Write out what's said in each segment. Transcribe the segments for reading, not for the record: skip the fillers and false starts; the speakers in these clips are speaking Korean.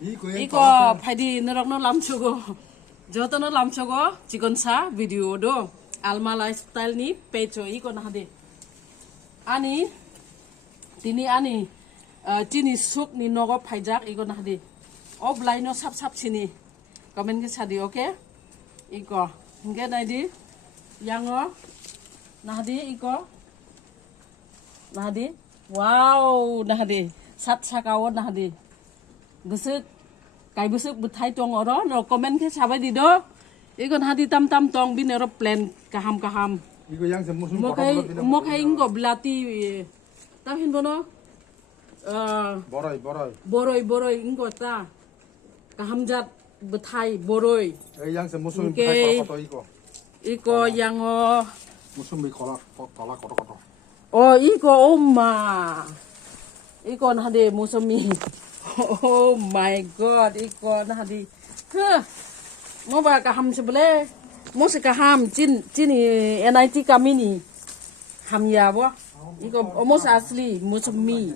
이거 파이디 너럭너 람초고 저도너 람초고 지건사 비디오도 알마 라이프스타일니 페이저 이거 나하디 아니 디니 아니 지니 숙니 너거 파이작 이거 나하디 오블라이노 삽삽치니 komen ke sadi oke iko nge nadi yango nadi iko nadi wow nadi sat sakawo nadi besuk kai besuk betai tong oro no komen ke sabai di do iko nadi tam tam tong bin aeroplane kaham kaham 이거 양세 무슨 mokai ingo blati tam hin bono boroi boroi ingo ta kahamjat betai boroi 양세 무슨 이거 양어 무슨 미 거라 이거 엄마 이거 나디 무슨미 오 마이 갓 이거 나디 뭐봐 가함 sebele 뭐스 가함 찐이 NIT 까미니 함야 뭐 이거 almost asli 무슨미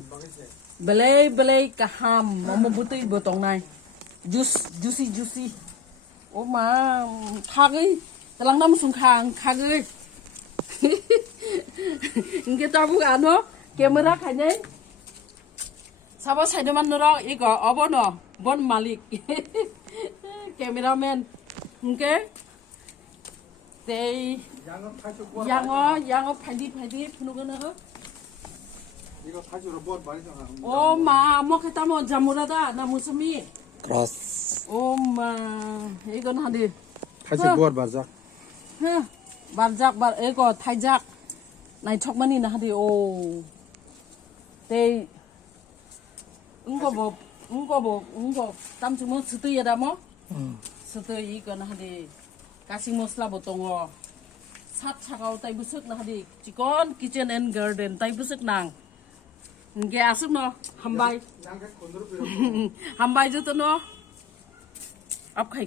belai kaham mau butuh botong nai juicy oh ma khagi talang nam sung khang khagi ingke tabu ano kamera khane sabo saidoman noro iko obono bon malik cameraman ingke tei yango phadi punugono 이거 사주로 뭐 많이 상 oh ma mo kita mo jamurada na musumi 크로스 oh ma igon hadi 사주 뭐 바자 barjak bar ego thaijak nai chokmani na hadi o te ungo tamchumo sutu yada mo sutu igon hadi kasing mosla botongo sat chakau tai busuk na hadi chikon kitchen and garden tai busuk nang nge asuk no hambai hambai juto no ap khai